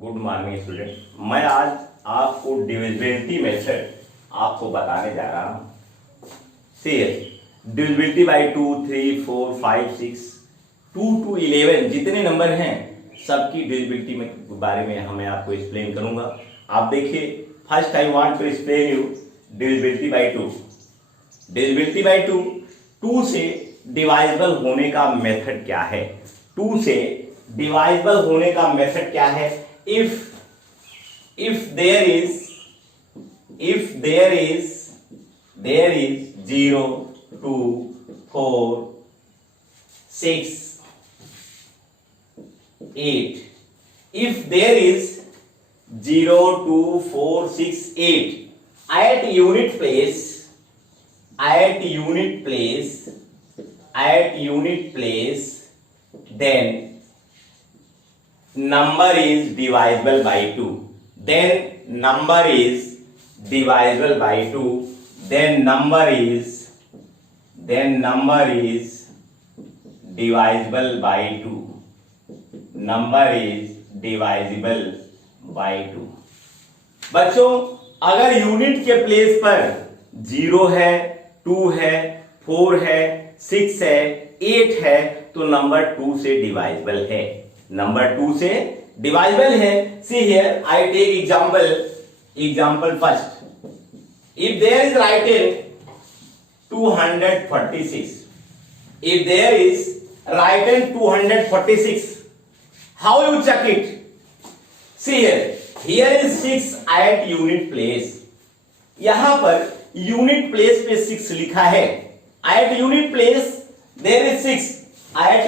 Good morning student. मैं आज आपको डिविजिबिलिटी मेथड आपको बताने जा रहा हूँ। सी डिविजिबिलिटी बाई 2, 3, 4, 5, 6, 2 to 11 जितने नंबर हैं सबकी डिविजिबिलिटी में बारे में मैं आपको एक्सप्लेन करूंगा। आप देखिए, first I want to explain you divisibility by 2। Divisibility by 2 से डिवाइजिबल होने का मेथड क्या है? 2 से डिवाइजिबल होने का मेथड क्या है? if there is 0, 2, 4, 6, 8, if there is 0, 2, 4, 6, 8 at unit place, then number is divisible by 2. Then number is divisible by 2. Then number is divisible by 2. Number is divisible by 2. बच्चों, अगर यूनिट के प्लेस पर 0 है, 2 है, 4 है, 6 है, 8 है तो नंबर 2 से डिवाइजिबल है। नंबर 2 से डिवाइजिबल है। See here I take example first. If there is written 246, if there is written 246, how you check it? See here is 6 at unit place. यहां पर यूनिट प्लेस पे 6 लिखा है। at unit place there is 6. at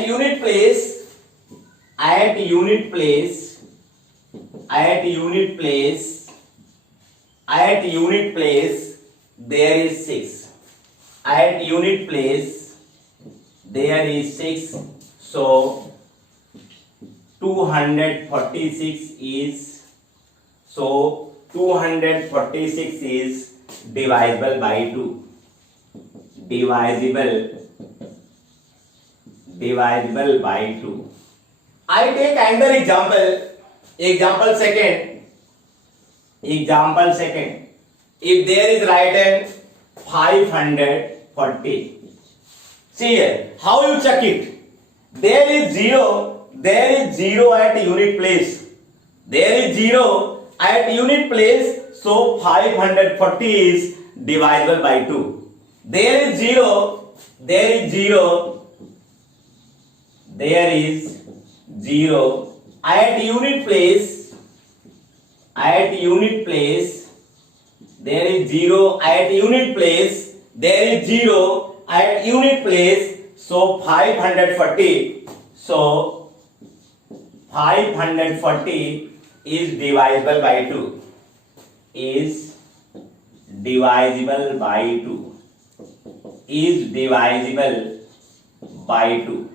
unit place there is 6. At unit place there is 6. So 246 is divisible by 2. Divisible by 2. I take another example second. If there is written 540, see here, how you check it? There is 0 at unit place. There is 0 at unit place, so 540 is divisible by 2. There is 0 at unit place. At unit place there is 0 at unit place. There is 0 at unit place. So 540. So 540 is divisible by 2. Is divisible by 2. Is divisible by 2.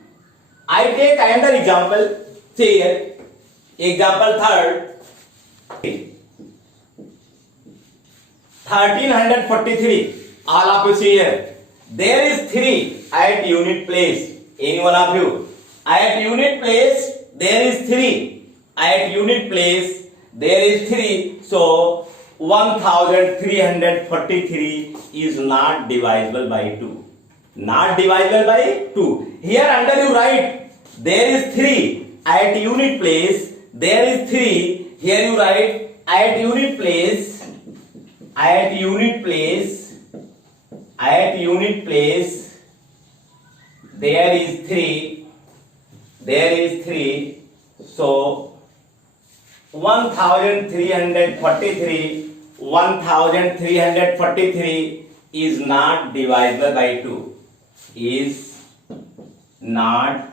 I take another example. See here, example third. 1343. All of you see here. There is 3 at unit place. Any one of you? At unit place there is 3. At unit place there is 3. So 1343 is not divisible by 2. Not divisible by 2. Here under you write there is 3 at unit place. There is 3. Here you write at unit place. At unit place there is 3. So 1343 is not divisible by 2. Is not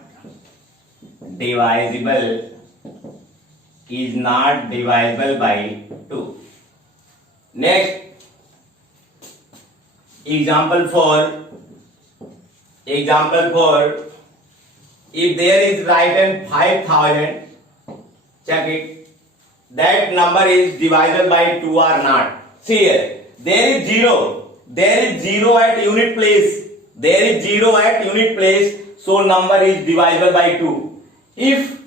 divisible by 2. Next, example 4. If there is written 5000, check it. That number is divisible by 2 or not. See here, there is 0 at unit place. There is 0 at unit place, so number is divisible by 2. If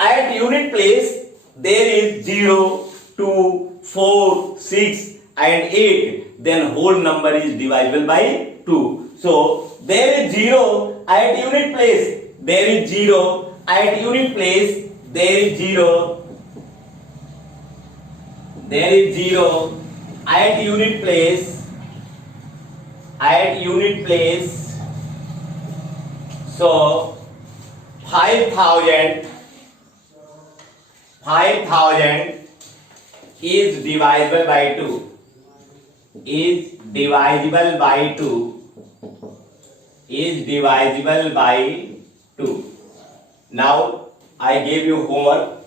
at unit place there is 0, 2, 4, 6 and 8, then whole number is divisible by 2. So there is 0 at unit place. There is 0 at unit place. There is 0. There is 0 at unit place. At unit place. So 5,000 is divisible by 2. Is divisible by 2. Is divisible by 2. Now I gave you homework.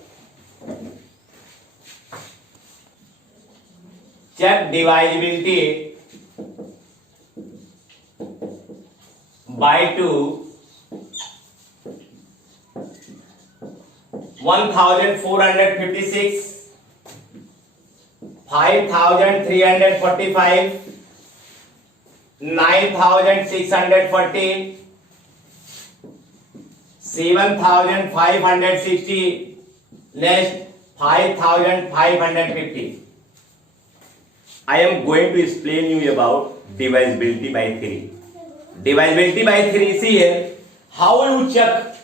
Check divisibility by 2. 1,456, 5,345, 9,640, 7,560, less 5,550. I am going to explain you about divisibility by 3. Divisibility by 3, see here. How you check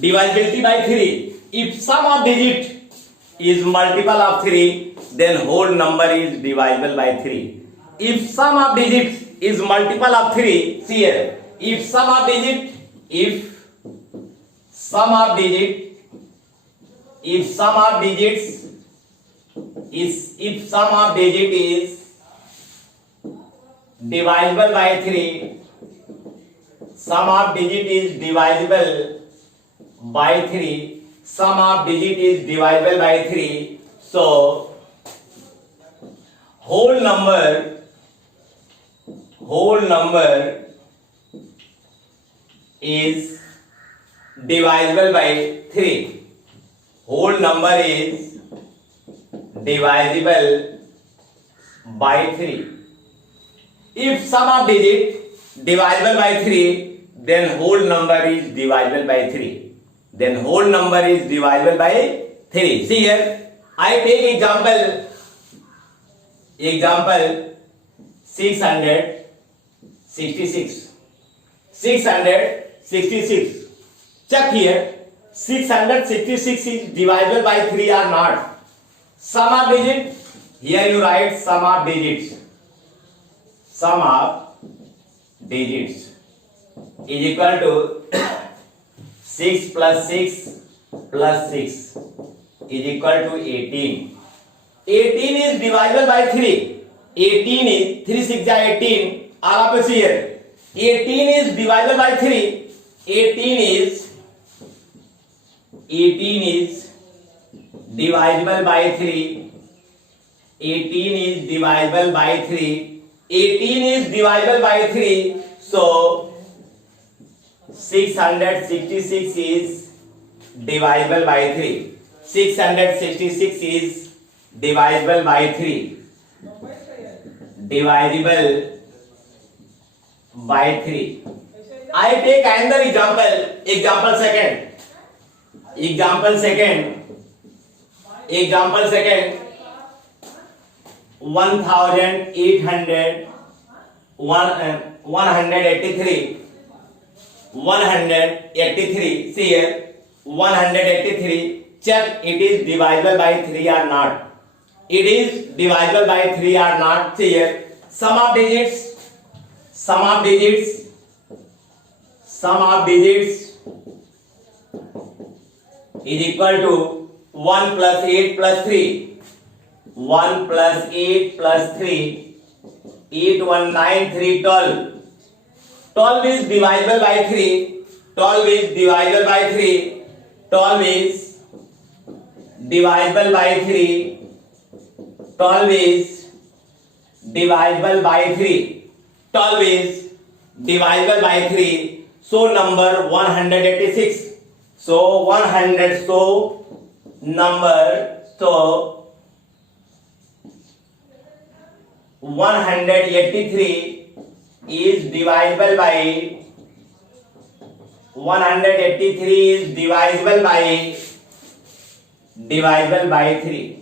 divisibility by 3? If sum of digit is multiple of 3, then whole number is divisible by 3. If sum of digits is multiple of 3, see here. If sum of digit is divisible by 3, sum of digit is divisible by 3, sum of digit is divisible by 3, so whole number is divisible by 3. Whole number is divisible by 3. If sum of digit divisible by 3, then whole number is divisible by 3. Then whole number is divisible by 3. See here, I take example 666. 666. Check here, 666 is divisible by 3 or not. Sum of digit, here you write sum of digits. Sum of digits is equal to 6 plus 6 plus 6 is equal to 18. 18 is divisible by 3. 18 is 3 6 18. All of us here. 18 is divisible by 3. 18 is divisible by 3. 18 is divisible by 3. 18 is divisible by 3. So 666 is divisible by 3. 666 is divisible by 3. Divisible by 3. I take another example. Example second. 1,800 183. 183. See here, 183. Check it is divisible by 3 or not. It is divisible by 3 or not. See here, sum of digits is equal to 1 plus 8 plus 3. 1 plus 8 plus 3. 8 1 9 3 12. 12 is divisible by 3. 12 is divisible by 3. 12 is divisible by 3. 12 is divisible by 3. 12 is divisible by 3. So number 186. So 100. So number 183 is divisible by 183 is divisible by divisible by 3.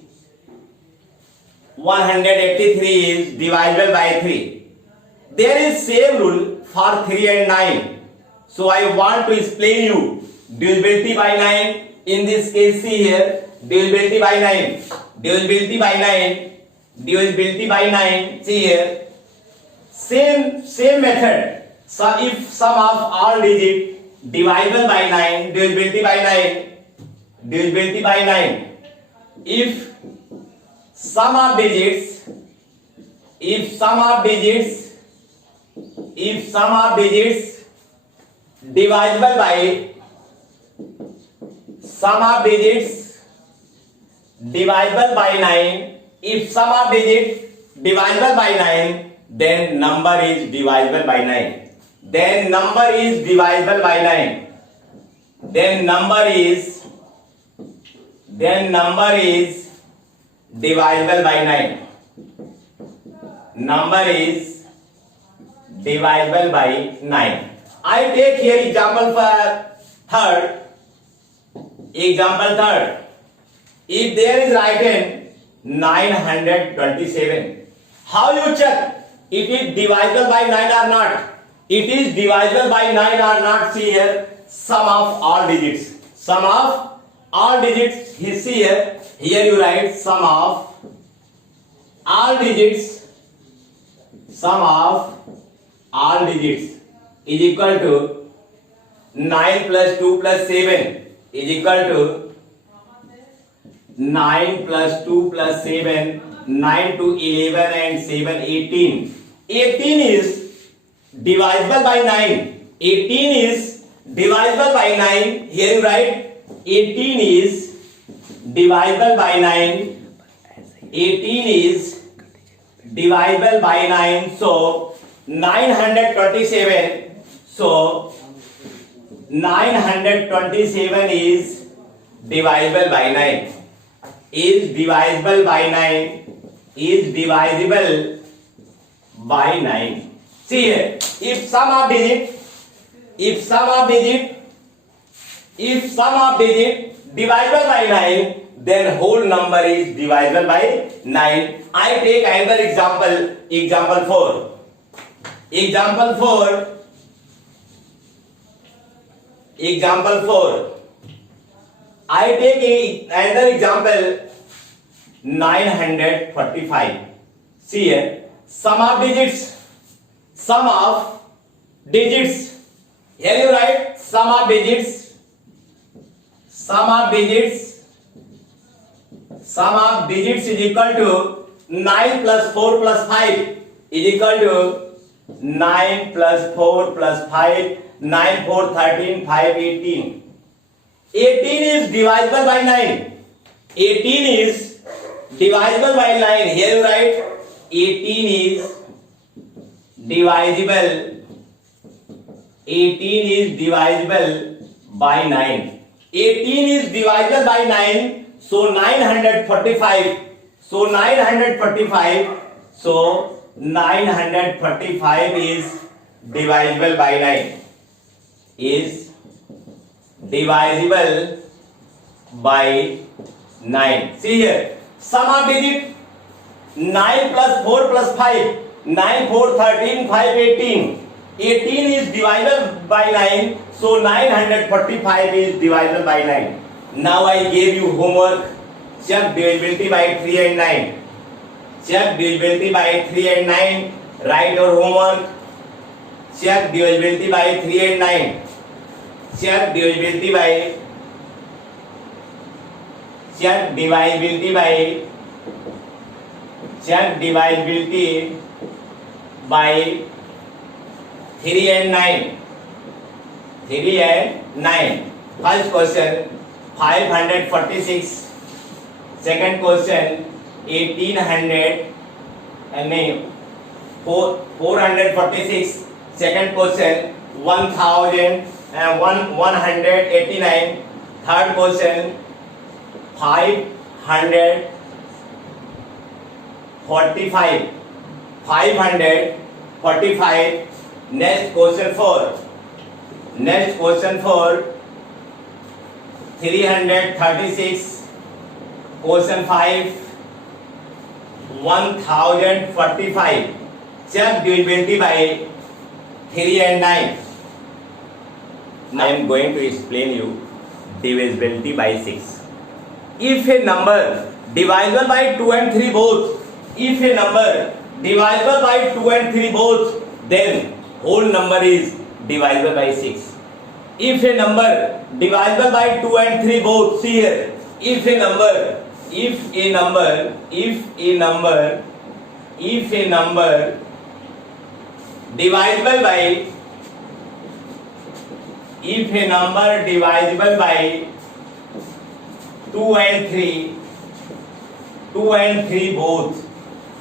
183 is divisible by 3. There is same rule for 3 and 9. So I want to explain you divisibility by 9. In this case, see here, divisibility by 9. Divisibility by 9. Divisibility by 9. See here. Same method. So if sum of all digit divisible by 9, divisibility by 9. Divisibility by 9. If sum of digits divisible by sum of digits divisible by 9, if sum of digits divisible by 9, then number is divisible by 9. Then number is divisible by 9. Then number is divisible by 9. Number is divisible by 9. I take here example for third. Example third. If there is written 927, how you check it is divisible by 9 or not? It is divisible by 9 or not? See here, sum of all digits. Sum of all digits. See here. Here you write sum of all digits. Sum of all digits is equal to 9 plus 2 plus 7 is equal to 9 plus 2 plus 7, 9 to 11 and 7, 18. 18 is divisible by 9. 18 is divisible by 9. Here you write 18 is divisible by 9. 18 is divisible by 9. So 927. So 927 is divisible by 9. Is divisible by 9. Is divisible by 9. See here, if sum of digit divisible by 9, then whole number is divisible by 9. I take another example. Example 4. Example 4. Example 4. I take another example 945. See here, sum of digits. Here you write sum of digits. Sum of digits is equal to 9 plus 4 plus 5 is equal to 9 plus 4 plus 5, 9 4 13, 5 18. 18 is divisible by 9. 18 is divisible by 9. Here you write 18 is divisible. 18 is divisible by 9. 18 is divisible by 9. So 945. So 945 is divisible by 9. Is divisible by 9. See here, sum of digit 9 plus 4 plus 5, 9 4 13, 5 18. 18 is divisible by 9. So 945 is divisible by 9. Now I gave you homework. Check divisibility by 3 and 9. Check divisibility by 3 and 9. Write your homework. Check divisibility by 3 and 9. Check divisibility by 3 and 9. 3 and 9. First question 546. Second question 1800 and 446. Second question 1189. Third question 545. 545. Next question 4. 336. Question 5 1045 check divisibility by 3 and 9. Now I am going to explain you divisibility by 6. If a number divisible by 2 and 3 both, if a number divisible by 2 and 3 both, then whole number is divisible by 6. If a number divisible by 2 and 3 both, see here, if a number divisible by 2 and 3 both,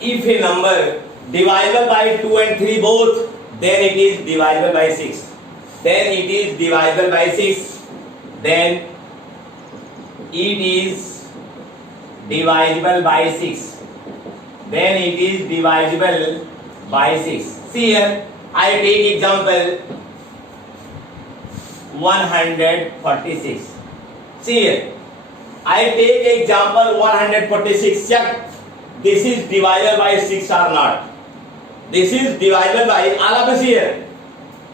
if a number divisible by 2 and 3 both, then it is divisible by 6. Then it is divisible by 6. Then it is divisible by 6. Then it is divisible by 6. See here, I take example 146. See here, I take example 146. Check this is divisible by 6 or not. This is divisible by, all of us here,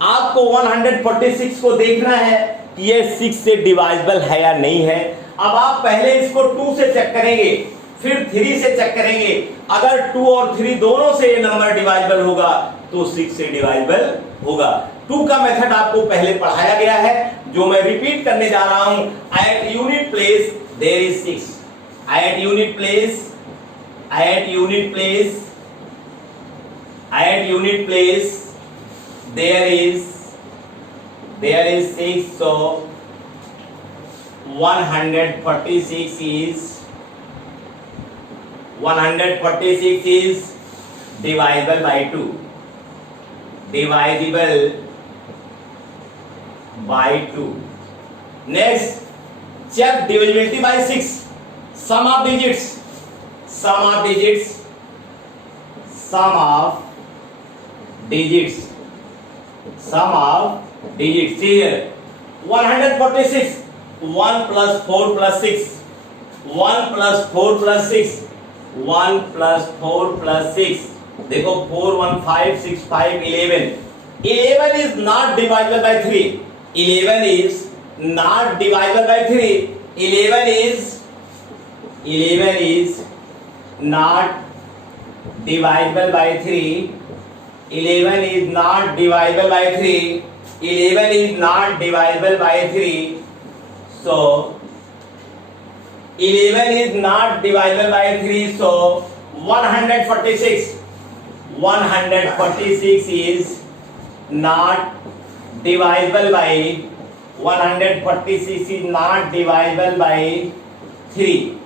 आपको 146 को देखना है कि ये 6 से divisible है या नहीं है। अब आप पहले इसको 2 से चेक करेंगे, फिर 3 से चेक करेंगे। अगर 2 और 3 दोनों से ये नंबर डिवाइजिबल होगा तो 6 से डिवाइजिबल होगा। 2 का मेथड आपको पहले पढ़ाया गया है, जो मैं रिपीट करने जा रहा हूं। At unit place there is 6, at unit place there is 6, so 146 is divisible by 2, divisible by 2. Next, check divisibility by 6. Sum of digits here 146, 1 plus 4 plus 6, 1 plus 4 plus 6, 1 plus 4 plus 6, देखो 4 1 5 6 5 11 is not divisible by 3. 11 is not divisible by 3. 11 is not divisible by 3. 11 is not divisible by 3. 11 is not divisible by 3. So 11 is not divisible by 3. So 146 is not divisible by 146 is not divisible by 3.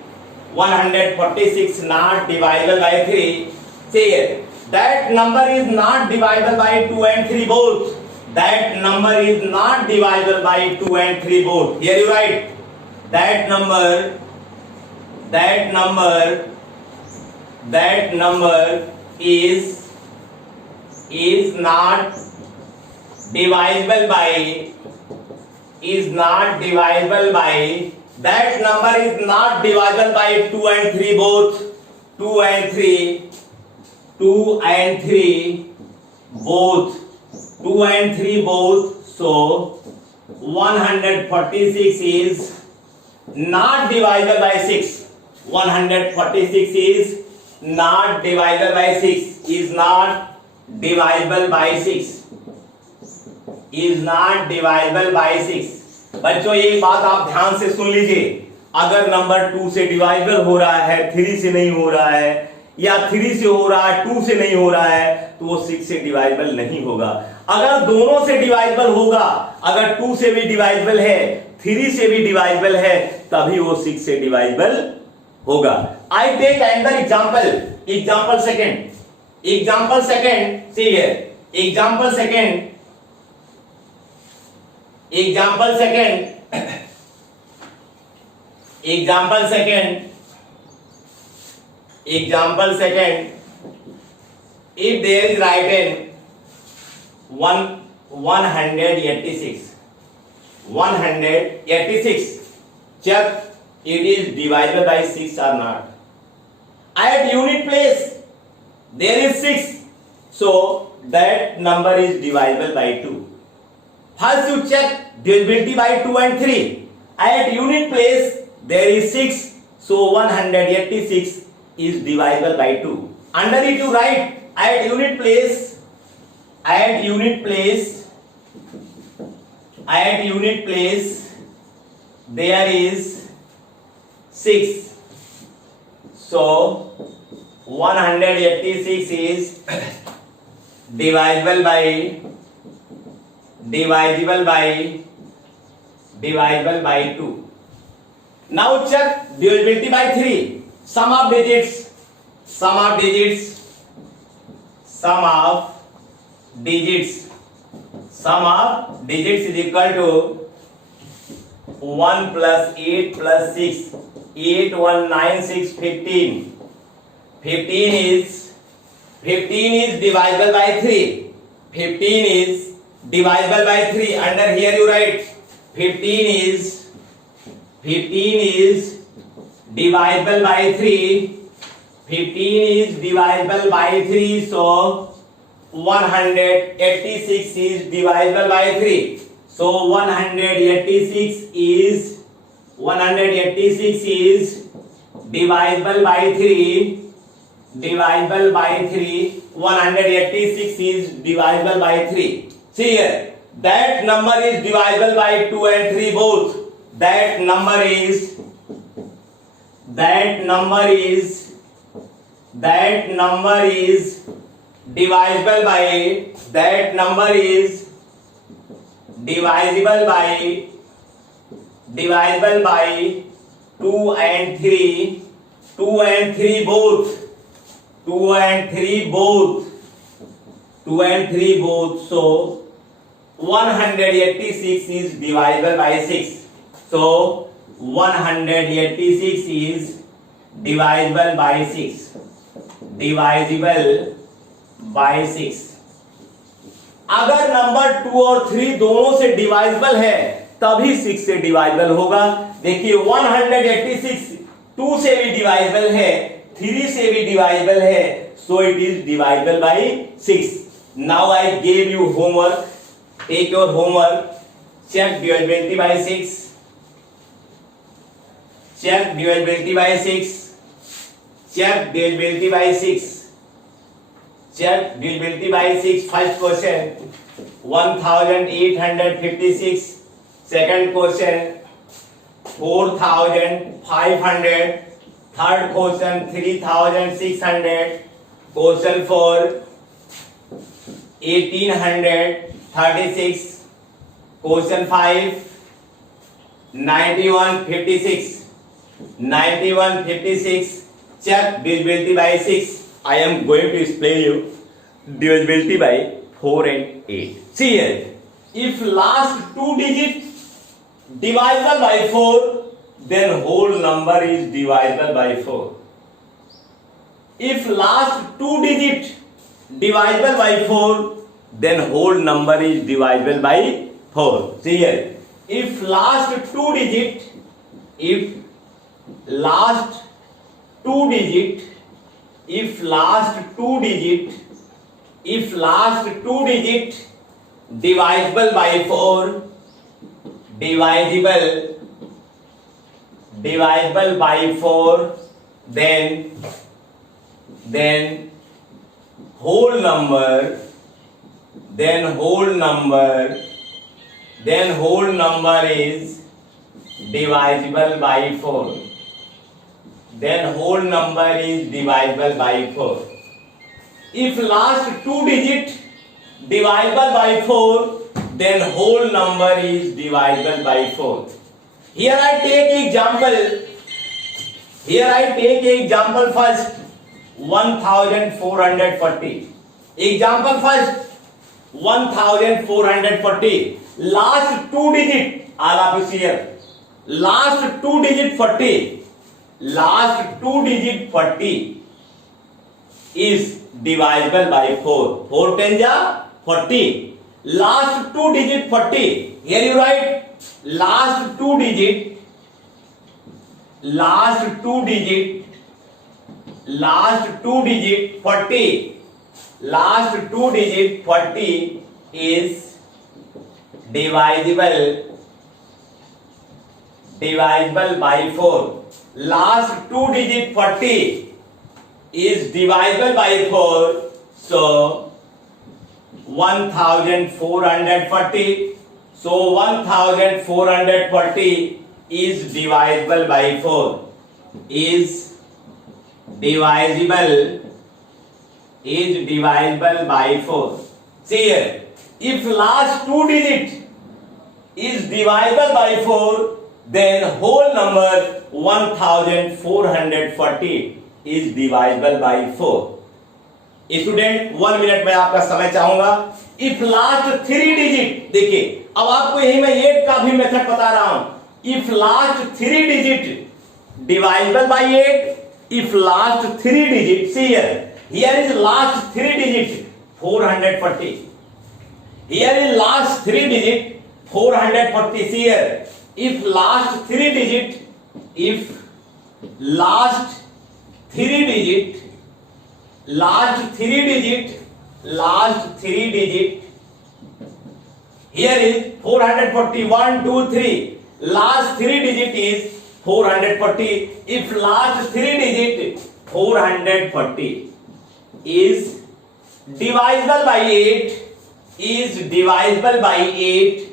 146 not divisible by 3. See here, that number is not divisible by 2 and 3 both. That number is not divisible by 2 and 3 both. Here you write that number is not divisible by that number is not divisible by 2 and 3 both. 2 and 3 both. So 146 is not divisible by 6. 146 is not divisible by 6. Is not divisible by 6. Is not divisible by 6. बच्चों एक बात आप ध्यान से सुन लीजिए, अगर number 2 से डिवाइजिबल हो रहा है, 3 से नहीं हो रहा है, या 3 से हो रहा है 2 से नहीं हो रहा है, तो वो 6 से डिवाइजिबल नहीं होगा। अगर दोनों से डिवाइजिबल होगा, अगर 2 से भी डिवाइजिबल है, 3 से भी डिवाइजिबल है, तभी वो 6 से डिवाइजिबल होगा। I take another example second see here, example second if there is written 186 check it is divisible by 6 or not. At unit place there is 6, so that number is divisible by 2. First you check divisibility by 2 and 3. At unit place there is 6, so 186 is divisible by 2. Under it you write at unit place there is 6, so 186 is divisible by 2. Now check divisibility by 3. Sum of digits is equal to 1 plus 8 plus 6. 8, 1, 9, 6, 15. 15 is divisible by 3. 15 is divisible by 3. Under here you write 15 is divisible by 3. 15 is divisible by 3, so 186 is divisible by 3. So 186 is divisible by 3. 186 is divisible by 3. See here, that number is divisible by 2 and 3 both. That number is divisible by 2 and 3. 2 and 3 both. 2 and 3 both. So 186 is divisible by 6. So 186 is divisible by 6. अगर number 2 और 3 दोनों से divisible है तभी 6 से divisible होगा. देखिए 186 2 से भी डिवाइजिबल है, 3 से भी डिवाइजिबल है, so it is divisible by 6. Now I gave you homework. Take your homework. Check divisibility by 6. Check divisibility by 6. Check divisibility by 6. Check divisibility by 6. First question 1856. Second question 4500. Third question 3600. Question 4 1836. Question 5 9156. 9156. Check divisibility by 6. I am going to explain you divisibility by 4 and 8. See here, if last 2 digits divisible by 4, then whole number is divisible by 4. If last 2 digits divisible by 4, then whole number is divisible by 4. See here, if last 2 digit divisible by 4, then whole number is divisible by 4. Then whole number is divisible by 4. If last 2 digit divisible by 4, then whole number is divisible by 4. Here I take example first 1440. Example first 1440. Last 2 digit, all of you here. Last 2 digit 40. Last 2 digit 40 is divisible by 4. 4 10 40. Last 2 digit 40. Here you write last 2 digit last two digit 40, last two digit 40 is divisible by 4. Last two digit 40 is divisible by 4, so 1440. So 1440 is divisible by 4, is divisible by 4. See here, if last two digit is divisible by 4, then whole number 1440 is divisible by 4. Student 1 minute में आपका समय चाहूंगा. If last 3 digit, देखिए अब आपको यही मैं 8 का भी मेथड बता रहा हूं. If last 3 digit dividable by 8, if last 3 digit, see here is last 3 digit 440, here is last 3 digit 440. See here, if last 3 digit, if last 3 digit, here is 440, 1 2 3, last 3 digit is 440. If last 3 digit 440 is divisible by 8, is divisible by 8,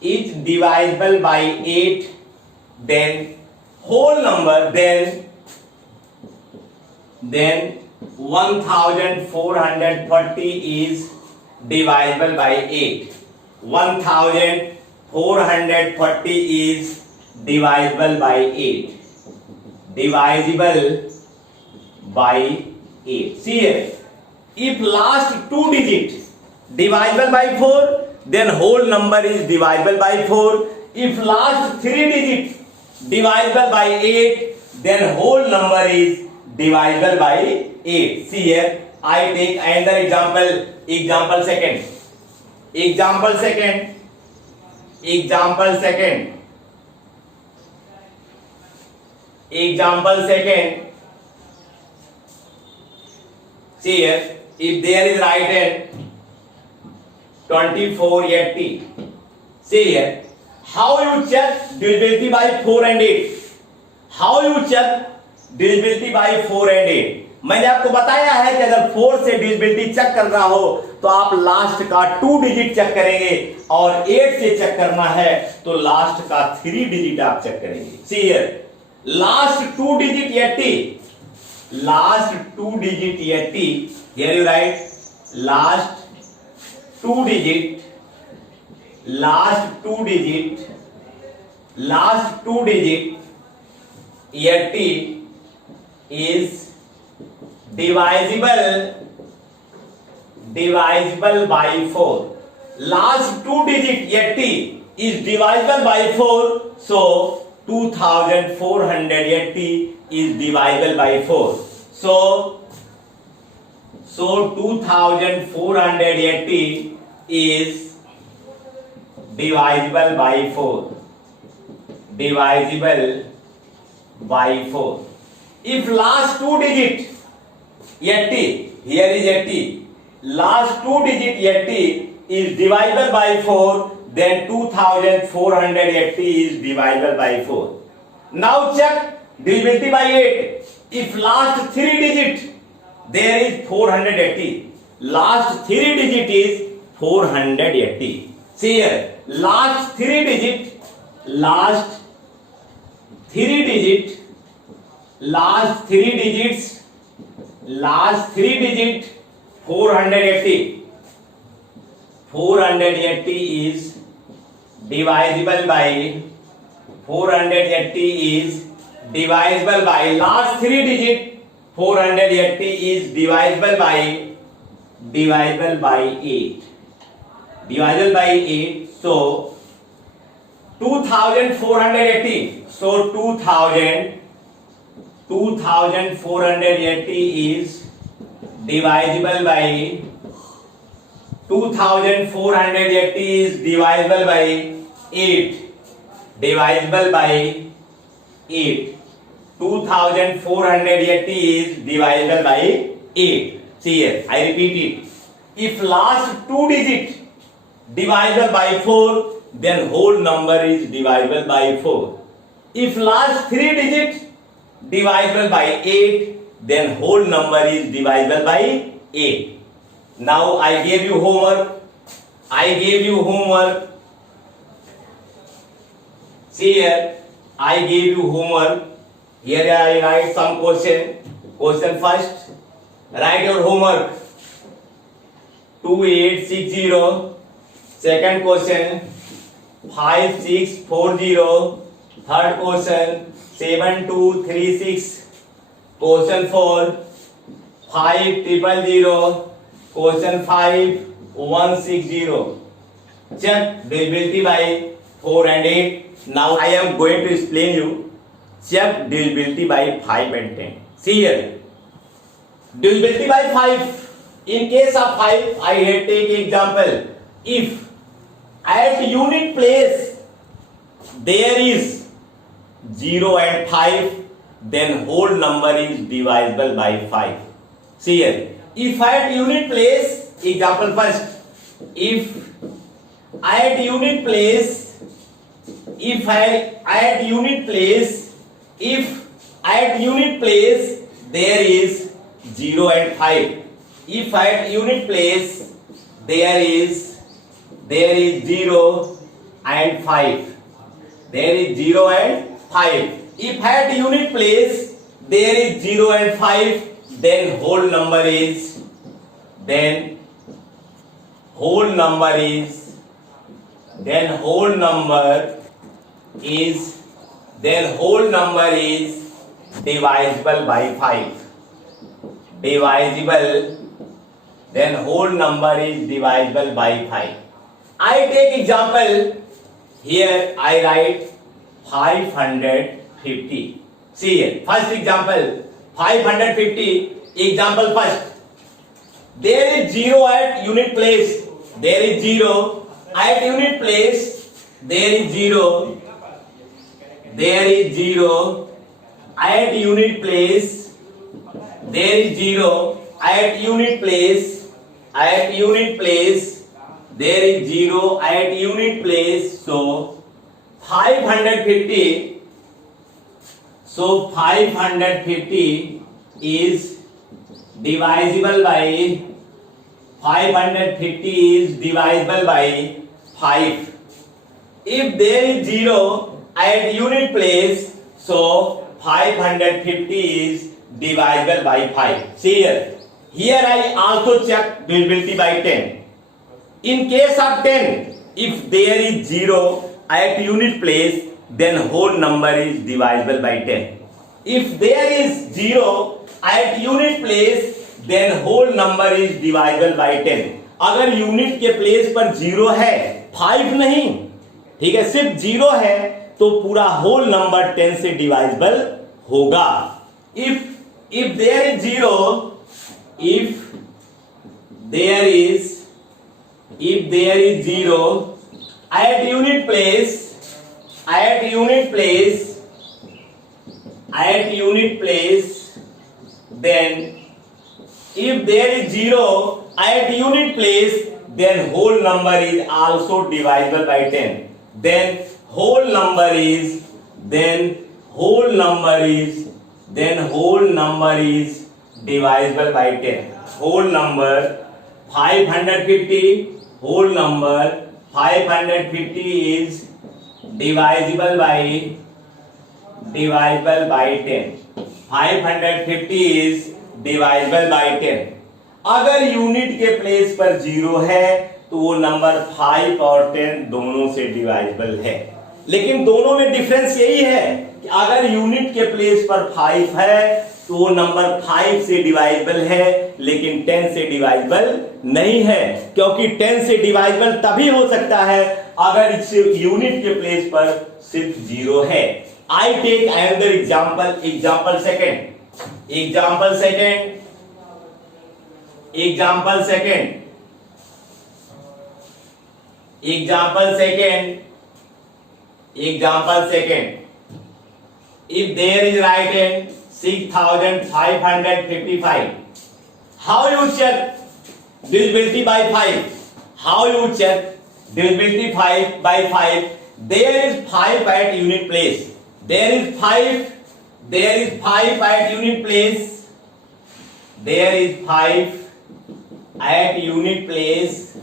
is divisible by 8, then whole number, then 1440 is divisible by 8. 1440 is divisible by 8. Divisible by 8. See here, if last two digits divisible by 4, then whole number is divisible by 4. If last 3 digit divisible by 8, then whole number is divisible by 8. See here, I take another example. Example second. See here, if there is right hand 2480. See here, how you check divisibility by 4 and 8? How you check divisibility by 4 and 8? मैंने आपको बताया है कि अगर 4 से divisibility check करना हो तो आप लास्ट का 2 डिजिट चेक करेंगे, और 8 से चेक करना है तो लास्ट का 3 डिजिट आप चेक करेंगे. See here, last 2 digit 80, last 2 digit 80, here you write last 2 digit 80 is divisible by 4. Last 2 digit 80 is divisible by 4, so 2480 is divisible by 4. So 2480 is divisible by 4. Divisible by 4. If last 2 digit 80, here is 80, last 2 digit 80 is divisible by 4, then 2480 is divisible by 4. Now check divisibility by 8. If last 3 digit, there is 480, last 3 digit is 480. See here, last 3 digit 480. 480 is divisible by 480 is divisible by last 3 digit 480 is divisible by 8. Divisible by 8. So 2480. So 2480 is divisible by 2480 is divisible by 8. divisible by 8. 2480 is divisible by 8. See here, I repeat it. If last two digits divisible by 4, then whole number is divisible by 4. If last three digits divisible by 8, then whole number is divisible by 8. Now I gave you homework. See here, I gave you homework. Here I write some question. Question first. Write your homework. 2860. Second question. 5640. Third question. 7236. Question 4. 5000. Question 5. 160. Check divisibility by 4 and 8. Now I am going to explain you. Check divisibility by 5 and 10. See here. Divisibility by 5. In case of 5, I take example. If at unit place there is 0 and 5, then whole number is divisible by 5. See here. If at unit place, example first. If at unit place there is 0 and 5. If at unit place there is 0 and 5. There is 0 and 5. If at unit place there is 0 and 5, then whole number is divisible by 5. Then whole number is divisible by 5. I take example. Here I write 550. See here, first example 550. Example first. There is 0 at unit place. There is 0 at unit place. There is 0. There is 0 at unit place. There is 0 at unit place. At unit place there is 0 at unit place. So 550. So 550 is divisible by 5. If there is 0 at unit place, so 550 is divisible by 5. See here. Here I also check divisibility by 10. In case of 10, if there is 0 at unit place, then whole number is divisible by 10. If there is 0 at unit place, then whole number is divisible by 10. अगर unit के place पर 0 है, 5 नहीं, ठीक है, सिर्फ 0 है, तो पूरा होल नंबर 10 से डिवाइजिबल होगा. If there is 0, if there is 0 at unit place, then if there is 0 at unit place, then whole number is also divisible by 10. Then whole number is divisible by 10. Whole number 550. Whole number 550 is divisible by 10. 550 is divisible by 10. अगर unit के place पर 0 है तो वो number 5 और 10 दोनों से divisible है. लेकिन दोनों में डिफरेंस यही है कि अगर यूनिट के प्लेस पर 5 है तो वो नंबर 5 से डिवाइजिबल है, लेकिन 10 से डिवाइजिबल नहीं है, क्योंकि 10 से डिवाइजिबल तभी हो सकता है अगर यूनिट के प्लेस पर सिर्फ 0 है. I take another example. Example second. Example second. If there is right hand 6555, how you check divisibility by 5? How you check divisibility 5 by 5? There is 5 at unit place. There is 5 at unit place. There is 5 at unit place.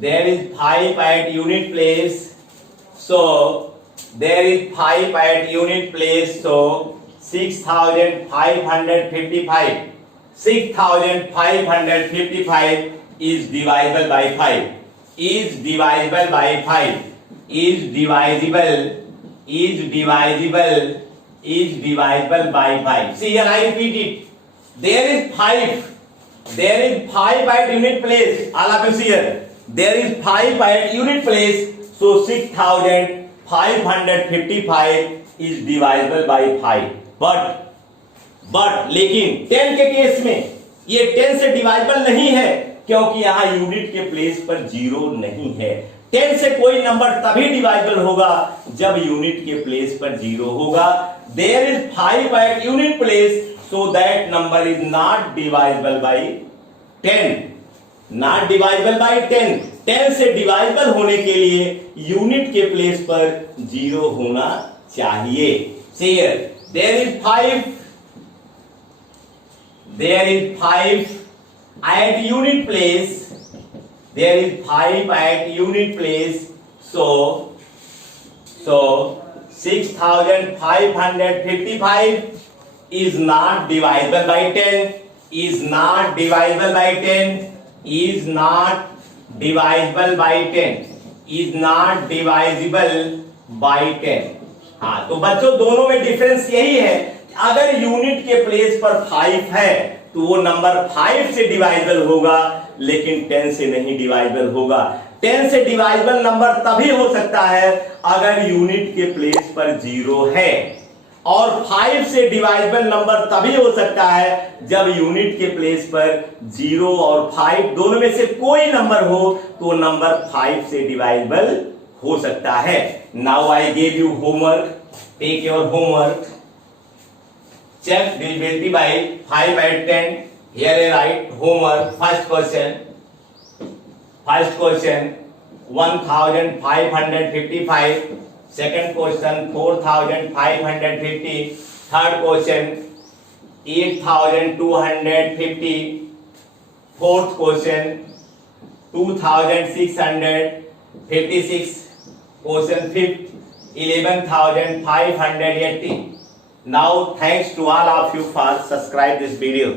There is 5 at unit place. So there is 5 at unit place. So 6555. 6555 is divisible by 5. Is divisible by 5. Is divisible by 5. See here, I repeat it. There is 5 at unit place. All of you see here. There is 5 at unit place. So 6555 is divisible by 5. But लेकिन 10 के case में ये 10 से divisible नहीं है, क्योंकि यहाँ unit के प्लेस पर 0 नहीं है। 10 से कोई नंबर तभी डिवाइजेबल होगा जब यूनिट के प्लेस पर 0 होगा। There is 5 at unit place, so that number is not divisible by 10. Not divisible by 10. 10 से डिवाइजेबल होने के लिए यूनिट के प्लेस पर 0 होना चाहिए। See here, there is 5 at unit place. There is 5 at unit place. So 6555 is not divisible by 10. Is not divisible by 10. Is not divisible by 10. Is not divisible by 10. हाँ, तो बच्चों दोनों में difference यही है, अगर यूनिट के place पर 5 है तो वो नंबर 5 से डिवाइजेबल होगा, लेकिन 10 से नहीं डिवाइजेबल होगा। 10 से डिवाइजेबल नंबर तभी हो सकता है अगर यूनिट के प्लेस पर 0 है, और 5 से डिवाइजेबल नंबर तभी हो सकता है जब यूनिट के प्लेस पर 0 और 5 दोनों में से कोई नंबर हो तो नंबर 5 से डिवाइजेबल हो सकता है। Now I give you homework, take your homework, check divisibility by 5 at 10. Here I write homework. First question 1555. Second question 4550. Third question 8250. Fourth question 2656. Question fifth 11580. Now thanks to all of you for subscribe this video.